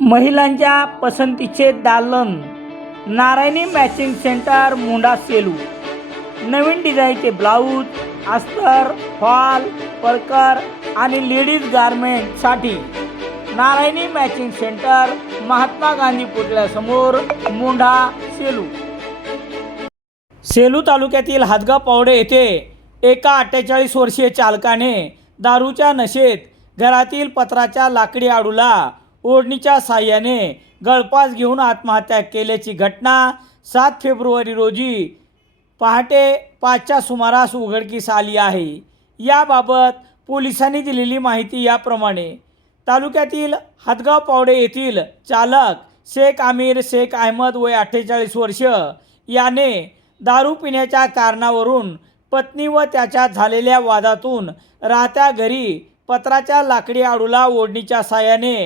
महिलांच्या पसंतीचे दालन नारायणी मॅचिंग सेंटर मुंडा सेलू. नवीन डिझाईनचे ब्लाऊज अस्तर फॉल परकर आणि लेडीज गारमेंटसाठी नारायणी मॅचिंग सेंटर महात्मा गांधी पुतळ्यासमोर मुंढा सेलू. सेलू तालुक्यातील हादगाव पावडे येथे एका अठ्ठेचाळीस वर्षीय चालकाने दारूच्या नशेत घरातील पत्राच्या लाकडी आडूला ओढणीच्या साह्याने गळपास घेऊन आत्महत्या केल्याची घटना सात फेब्रुवारी रोजी पहाटे पाचच्या सुमारास उघडकीस आली आहे. याबाबत पोलिसांनी दिलेली माहिती याप्रमाणे तालुक्यातील हदगाव पावडे येथील चालक शेख आमिर शेख अहमद वय अठ्ठेचाळीस वर्ष याने दारू पिण्याच्या कारणावरून पत्नी व त्याच्यात झालेल्या वादातून राहत्या घरी पत्राच्या लाकडी आडूला ओढणीच्या साह्याने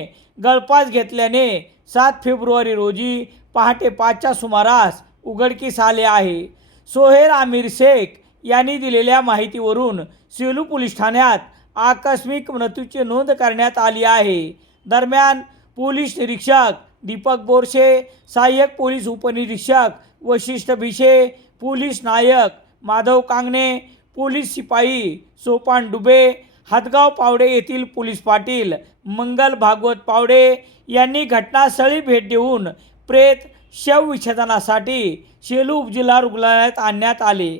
गळपास घेतल्याने सात फेब्रुवारी रोजी पहाटे पाचच्या सुमारास उघडकीस आले आहे. सोहेल आमिर शेख यांनी दिलेल्या माहितीवरून सेलू पोलीस ठाण्यात आकस्मिक मृत्यूची नोंद करण्यात आली आहे. दरम्यान पोलीस निरीक्षक दीपक बोरशे सहाय्यक पोलीस उपनिरीक्षक वशिष्ठ भिशे पोलीस नायक माधव कांगणे पोलीस शिपाई सोपान डुबे हातगाव पावडे येथील पोलीस पाटील मंगल भागवत पावडे यांनी घटनास्थळी भेट देऊन प्रेत शवविच्छेदनासाठी शेलू उपजिल्हा रुग्णालयात आणण्यात आले.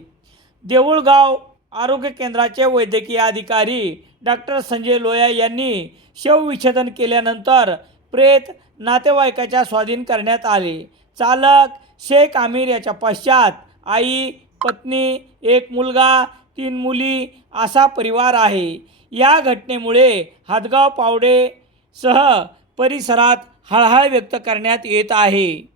देऊळगाव आरोग्य केंद्राचे वैद्यकीय अधिकारी डॉक्टर संजय लोया यांनी शवविच्छेदन केल्यानंतर प्रेत नातेवाईकाच्या स्वाधीन करण्यात आले. चालक शेख आमिर याच्या पश्चात आई पत्नी एक मुलगा तीन मुली असा परिवार आहे. या घटनेमुळे हादगाव पावडेसह परिसरात हळहळ व्यक्त करण्यात येत आहे.